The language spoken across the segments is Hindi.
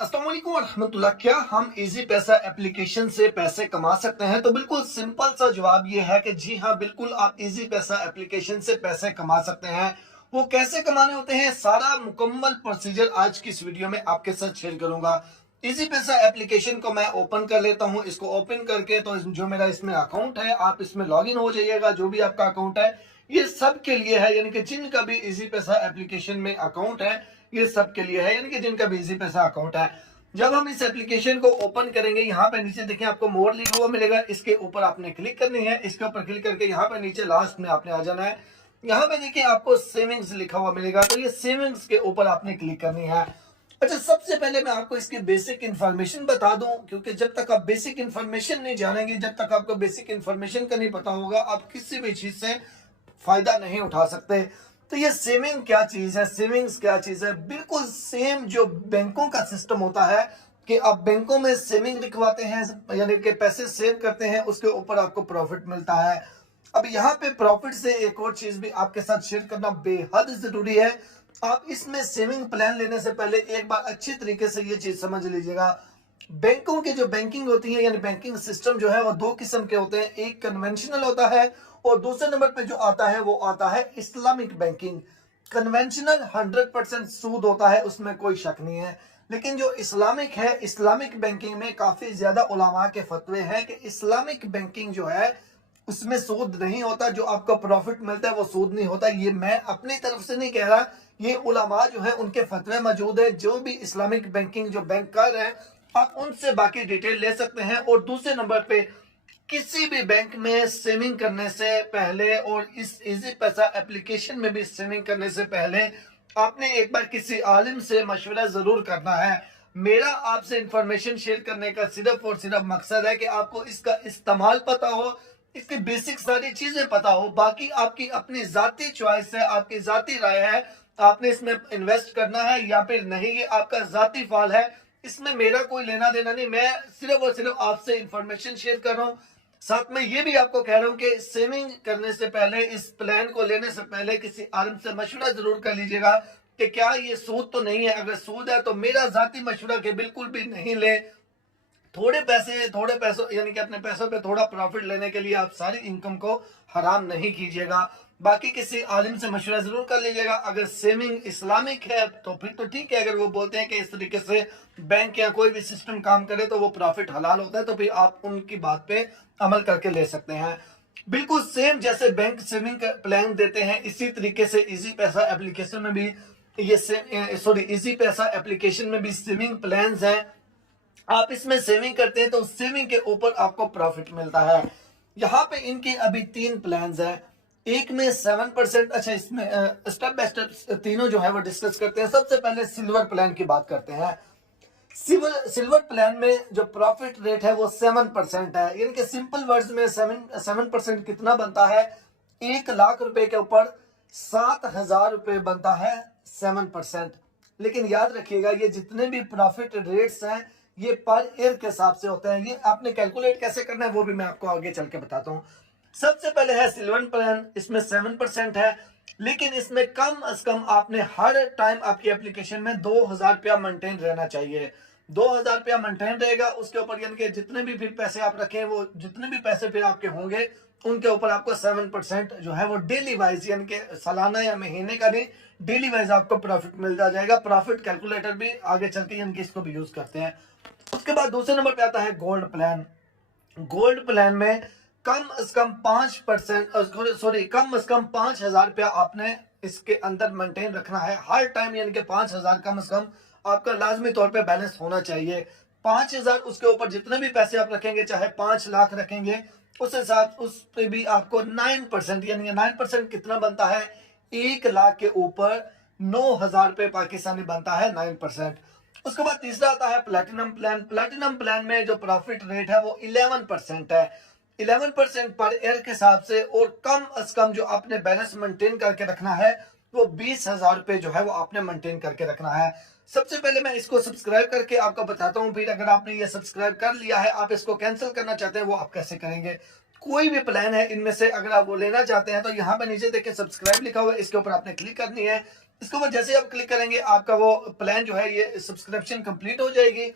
अस्सलाम वालेकुम रहमतुल्लाह। क्या हम इजी पैसा एप्लीकेशन से पैसे कमा सकते हैं? तो बिल्कुल सिंपल सा जवाब ये है कि जी हाँ, बिल्कुल आप इजी पैसा एप्लीकेशन से पैसे कमा सकते हैं। वो कैसे कमाने होते हैं, सारा मुकम्मल प्रोसीजर आज की इस वीडियो में आपके साथ शेयर करूंगा। इजी पैसा एप्लीकेशन को मैं ओपन कर लेता हूं। इसको ओपन करके तो जो मेरा इसमें अकाउंट है, आप इसमें लॉगिन हो जाइएगा। जो भी आपका अकाउंट है ये सब के लिए है, यानी कि जिनका भी इजी पैसा एप्लीकेशन में अकाउंट है ये सब के लिए है, यानी कि जिनका भी इजी पैसा अकाउंट है। जब हम इस एप्लीकेशन को ओपन करेंगे, यहाँ पे नीचे देखिए आपको मोर लिखा हुआ मिलेगा, इसके ऊपर आपने क्लिक करनी है। इसके ऊपर क्लिक करके यहाँ पे नीचे लास्ट में आपने आ जाना है। यहाँ पे देखिए आपको सेविंग्स लिखा हुआ मिलेगा, तो ये सेविंग्स के ऊपर आपने क्लिक करनी है। अच्छा, सबसे पहले मैं आपको इसकी बेसिक इंफॉर्मेशन बता दूं, क्योंकि जब तक आप बेसिक इंफॉर्मेशन नहीं जानेंगे, जब तक आपको बेसिक इंफॉर्मेशन का नहीं पता होगा, आप किसी भी चीज से फायदा नहीं उठा सकते। तो ये सेविंग क्या चीज है, सेविंग्स क्या चीज है? बिल्कुल सेम जो बैंकों का सिस्टम होता है कि आप बैंकों में सेविंग लिखवाते हैं, यानी कि पैसे सेव करते हैं, उसके ऊपर आपको प्रॉफिट मिलता है। अब यहाँ पे प्रॉफिट से एक और चीज भी आपके साथ शेयर करना बेहद जरूरी है। आप इसमें सेविंग प्लान लेने से पहले एक बार अच्छी तरीके से ये चीज समझ लीजिएगा। बैंकों की जो बैंकिंग होती है, यानी बैंकिंग सिस्टम जो है वो दो किस्म के होते हैं। एक कन्वेंशनल होता है और दूसरे नंबर पे जो आता है वो आता है इस्लामिक बैंकिंग। कन्वेंशनल 100% सूद होता है, उसमें कोई शक नहीं है। लेकिन जो इस्लामिक है, इस्लामिक बैंकिंग में काफी ज्यादा उलमा के फतवे हैं कि इस्लामिक बैंकिंग जो है उसमें सूद नहीं होता, जो आपका प्रॉफिट मिलता है वो सूद नहीं होता। ये मैं अपनी तरफ से नहीं कह रहा, ये उलमा जो है उनके फतवे मौजूद है। जो भी इस्लामिक बैंकिंग जो बैंक कर रहे हैं, आप उनसे बाकी डिटेल ले सकते हैं। और दूसरे नंबर पे किसी भी बैंक में सेविंग करने से पहले और इस इजी पैसा एप्लीकेशन में भी सेविंग करने से पहले आपने एक बार किसी आलिम से मशवरा जरूर करना है। मेरा आपसे इंफॉर्मेशन शेयर करने का सिर्फ और सिर्फ मकसद है कि आपको इसका इस्तेमाल पता हो, इसकी बेसिक सारी चीजें पता हो। बाकी आपकी अपनी जाती चॉइस है, आपकी जाती राय है, आपने इसमें इन्वेस्ट करना है या फिर नहीं, ये आपका जाती फाल है। इसमें मेरा कोई लेना देना नहीं, मैं सिर्फ और सिर्फ आपसे इंफॉर्मेशन शेयर कर रहा हूँ। साथ में ये भी आपको कह रहा हूं कि सेविंग करने से पहले, इस प्लान को लेने से पहले किसी आलिम से मशवरा जरूर कर लीजिएगा कि क्या ये सूद तो नहीं है। अगर सूद है तो मेरा जाती मशवरा के बिल्कुल भी नहीं ले। थोड़े पैसों यानी कि अपने पैसों पे थोड़ा प्रॉफिट लेने के लिए आप सारी इनकम को हराम नहीं कीजिएगा। बाकी किसी आलिम से मशवरा जरूर कर लीजिएगा। अगर सेविंग इस्लामिक है तो फिर तो ठीक है, अगर वो बोलते हैं कि इस तरीके से बैंक या कोई भी सिस्टम काम करे तो वो प्रॉफिट हलाल होता है, तो फिर आप उनकी बात पे अमल करके ले सकते हैं। बिल्कुल सेम जैसे बैंक सेविंग प्लान देते हैं, इसी तरीके से इजी पैसा एप्लीकेशन में भी इजी पैसा एप्लीकेशन में भी सेविंग प्लान हैं। आप इसमें सेविंग करते हैं तो सेविंग के ऊपर आपको प्रॉफिट मिलता है। यहाँ पे इनके अभी 3 प्लान्स हैं। एक में 7%। अच्छा, इसमें स्टेप बाय स्टेप तीनों जो है वो डिस्कस करते हैं। सबसे पहले सिल्वर प्लान की बात करते हैं। सिल्वर प्लान में जो प्रॉफिट रेट है वो 7% है, यानी कि सिंपल वर्ड्स में 7% कितना बनता है? 1 लाख रुपए के ऊपर 7,000 रुपए बनता है 7%। लेकिन याद रखिएगा, ये जितने भी प्रॉफिट रेट्स हैं ये पर ईयर के हिसाब से होते हैं। ये आपने कैलकुलेट कैसे करना है वो भी मैं आपको आगे चल के बताता हूँ। सबसे पहले है सिल्वर प्लान, इसमें 7% है। लेकिन इसमें कम से कम आपने हर टाइम आपकी एप्लीकेशन में 2,000 रुपया मेंटेन रहना चाहिए। 2,000 रुपया मेंटेन रहेगा, उसके ऊपर यानी कि जितने भी फिर पैसे आप रखें, वो जितने भी पैसे फिर आपके होंगे उनके ऊपर आपको 7% जो है वो डेली वाइज, यानी कि सालाना या महीने का नहीं, डेली वाइज आपको प्रॉफिट मिलता जाएगा। प्रॉफिट कैलकुलेटर भी आगे चल के यानी कि इसको भी यूज करते हैं। उसके बाद दूसरे नंबर पे आता है गोल्ड प्लान। गोल्ड प्लान में कम से कम 5%, कम से कम 5,000 रुपया आपने इसके अंदर मेंटेन रखना है हर टाइम, यानी कि 5,000 कम से कम आपका लाजमी तौर पे बैलेंस होना चाहिए। 5,000, उसके ऊपर जितने भी पैसे आप रखेंगे, चाहे 5 लाख रखेंगे, उस हिसाब उस पे भी आपको 9%, यानी 9% कितना बनता है? 1 लाख के ऊपर 9,000 रुपए पाकिस्तानी बनता है 9%। उसके बाद तीसरा आता है प्लैटिनम प्लान। प्लैटिनम प्लान में जो प्रॉफिट रेट है वो 11% है, 11% पर ईयर के हिसाब से। और कम से कम जो आपने बैलेंस मेंटेन करके रखना है वो 20,000 रुपए जो है वो आपने मेंटेन करके रखना है। सबसे पहले मैं इसको सब्सक्राइब करके आपको बताता हूँ, फिर अगर आपने ये सब्सक्राइब कर लिया है, आप इसको कैंसिल करना चाहते हैं, वो आप कैसे करेंगे। कोई भी प्लान है इनमें से अगर आप वो लेना चाहते हैं तो यहाँ पे नीचे देखिए सब्सक्राइब लिखा हुआ है, इसके ऊपर आपने क्लिक करनी है। इसके ऊपर जैसे आप क्लिक करेंगे आपका वो प्लान जो है ये सब्सक्रिप्शन कंप्लीट हो जाएगी।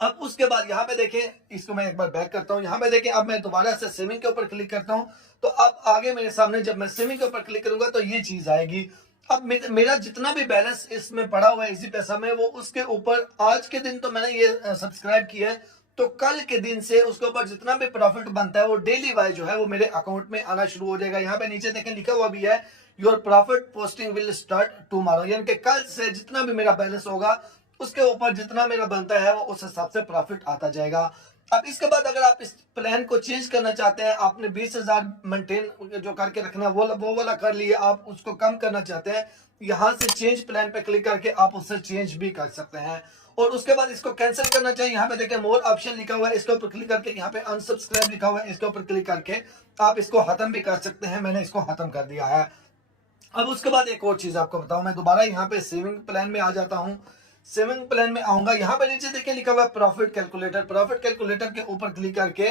अब उसके बाद यहाँ पे देखें, इसको मैं एक बार बैक करता हूँ, यहाँ पे देखें अब मैं दोबारा से सेविंग के ऊपर क्लिक करता हूँ, तो अब आगे मेरे सामने जब मैं सेविंग के ऊपर क्लिक करूंगा तो ये चीज आएगी। अब मेरा जितना भी बैलेंस इसमें पड़ा हुआ है इजी पैसा में, वो उसके ऊपर आज के दिन तो मैंने ये सब्सक्राइब किया है, तो कल के दिन से उसके ऊपर जितना भी प्रॉफिट बनता है वो डेली वाइज जो है वो मेरे अकाउंट में आना शुरू हो जाएगा। यहाँ पे नीचे देखें लिखा हुआ भी है, your profit posting will start tomorrow, यानी कि कल से जितना भी मेरा बैलेंस होगा उसके ऊपर जितना मेरा बनता है वो उस हिसाब से प्रॉफिट आता जाएगा। अब इसके बाद अगर आप इस प्लान को चेंज करना चाहते हैं, आपने 20,000 मेंटेन जो करके रखना है वो वाला कर लिए, आप उसको कम करना चाहते हैं, यहाँ से चेंज प्लान पे क्लिक करके आप उससे चेंज भी कर सकते हैं। और उसके बाद इसको कैंसिल करना चाहिए, यहाँ पे देखें मोर ऑप्शन लिखा हुआ है, इसके ऊपर क्लिक करके यहाँ पे अनसब्सक्राइब लिखा हुआ है, इसके ऊपर क्लिक करके आप इसको खत्म भी कर सकते हैं। मैंने इसको खत्म कर दिया है। अब उसके बाद एक और चीज आपको बताऊं, मैं दोबारा यहाँ पे सेविंग प्लान में आ जाता हूँ। सेविंग प्लान में आऊंगा, यहाँ पे नीचे देखिए लिखा हुआ है प्रॉफिट कैलकुलेटर। प्रॉफिट कैलकुलेटर के ऊपर क्लिक करके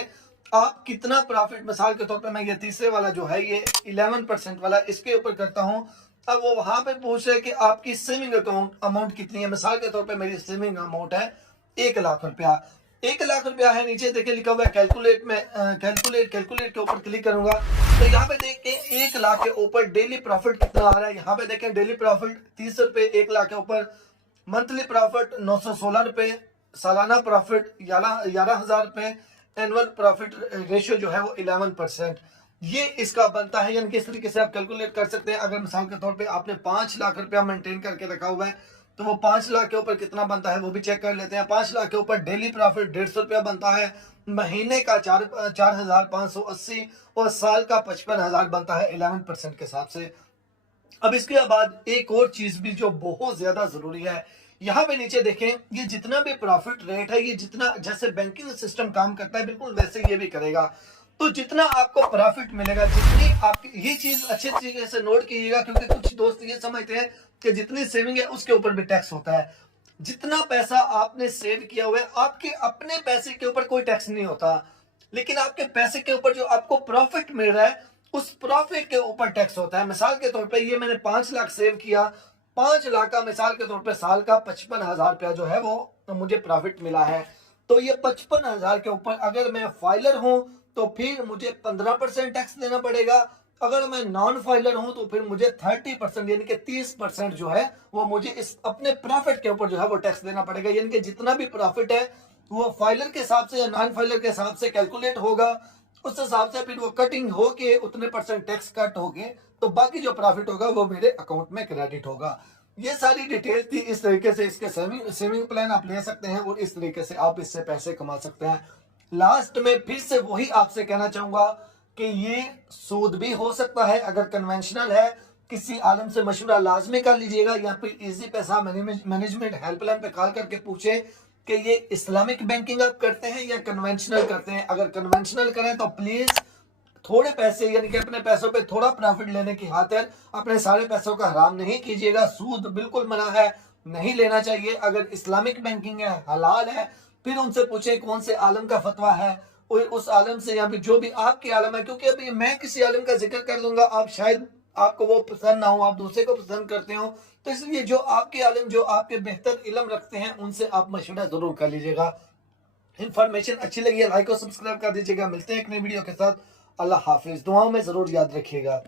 आप कितना प्रॉफिट, मिसाल के तौर पे मैं ये तीसरे वाला जो है ये 11% वाला, इसके ऊपर करता हूँ। अब वो वहां पे पूछ रहे कि आपकी सेविंग अकाउंट अमाउंट कितनी है। मिसाल के तौर पे मेरी सेविंग अमाउंट है 1,00,000 रुपया। 1,00,000 रुपया है, नीचे देखिए लिखा हुआ है कैलकुलेट में, कैलकुलेट के ऊपर क्लिक करूंगा तो यहाँ पे देखिए 1,00,000 के ऊपर डेली प्रॉफिट कितना आ रहा है। यहाँ पे देखें डेली प्रॉफिट 30 रुपए 1,00,000 के ऊपर, मंथली प्रॉफिट 916 रुपए, सालाना प्रॉफिट 11,000 रुपए, एनुअल प्रॉफिट रेशियो जो है वो 11%। ये इसका बनता है, यानी कि इस तरीके से आप कैलकुलेट कर सकते हैं। अगर मिसाल के तौर पे आपने 5,00,000 रुपया मेंटेन करके रखा हुआ है तो वो 5,00,000 के ऊपर कितना बनता है वो भी चेक कर लेते हैं। 5,00,000 के ऊपर डेली प्रॉफिट 150 रुपया बनता है, महीने का 4,580 और साल का 55,000 बनता है 11% के हिसाब से। अब इसके बाद एक और चीज भी जो बहुत ज्यादा जरूरी है, यहाँ पे नीचे देखें, ये जितना भी प्रॉफिट रेट है, ये जितना जैसे बैंकिंग सिस्टम काम करता है बिल्कुल वैसे ये भी करेगा। तो जितना आपको प्रॉफिट मिलेगा, जितनी आपकी, ये चीज अच्छे तरीके से नोट कीजिएगा, क्योंकि कुछ दोस्त ये समझते हैं कि जितनी सेविंग है उसके ऊपर भी टैक्स होता है। जितना पैसा आपने सेव किया हुआ है, आपके अपने पैसे के ऊपर कोई टैक्स नहीं होता, लेकिन आपके पैसे के ऊपर जो आपको प्रॉफिट मिल रहा है उस प्रॉफिट के ऊपर टैक्स होता है। मिसाल के तौर पे ये मैंने 5,00,000 सेव किया, 5,00,000 का मिसाल के तौर पे साल का 55,000 रुपया जो है वो मुझे प्रॉफिट मिला है। तो ये 55,000 के ऊपर अगर मैं फाइलर हूं तो फिर मुझे 15% टैक्स देना पड़ेगा। अगर मैं नॉन फाइलर हूं तो फिर मुझे 30% यानी कि 30% जो है वो मुझे इस अपने प्रॉफिट के ऊपर जो है वो टैक्स देना पड़ेगा। यानी कि जितना भी प्रॉफिट है वो फाइलर के हिसाब से या नॉन फाइलर के हिसाब से कैलकुलेट होगा, उस हिसाब से फिर वो कटिंग होके उतने परसेंट टैक्स कट होके तो बाकी जो प्रॉफिट होगा वो मेरे अकाउंट में क्रेडिट होगा। ये सारी डिटेल थी। इस तरीके से इसके सेविंग प्लान आप ले सकते हैं और इस तरीके से आप इससे पैसे कमा सकते हैं। लास्ट में फिर से वही आपसे कहना चाहूंगा कि ये सूद भी हो सकता है। अगर कन्वेंशनल है, किसी आलम से मशवरा लाजमी कर लीजिएगा, या फिर इजी पैसा मैनेजमेंट हेल्पलाइन पे कॉल करके पूछे कि ये इस्लामिक बैंकिंग आप करते हैं या कन्वेंशनल करते हैं। अगर कन्वेंशनल करें तो प्लीज थोड़े पैसे, यानी कि अपने पैसों पे थोड़ा प्रॉफिट लेने की खातिर अपने सारे पैसों का हराम नहीं कीजिएगा। सूद बिल्कुल मना है, नहीं लेना चाहिए। अगर इस्लामिक बैंकिंग है, हलाल है, फिर उनसे पूछे कौन से आलम का फतवा है, और उस आलम से, या फिर जो भी आपके आलम है, क्योंकि अभी मैं किसी आलम का जिक्र कर लूंगा, आप शायद आपको वो पसंद ना हो, आप दूसरे को पसंद करते हो, तो इसलिए जो आपके आलम, जो आपके बेहतर इल्म रखते हैं, उनसे आप मशवरा जरूर कर लीजिएगा। इन्फॉर्मेशन अच्छी लगी है, लाइक और सब्सक्राइब कर दीजिएगा। मिलते हैं एक नई वीडियो के साथ। अल्लाह हाफिज। दुआओं में जरूर याद रखिएगा।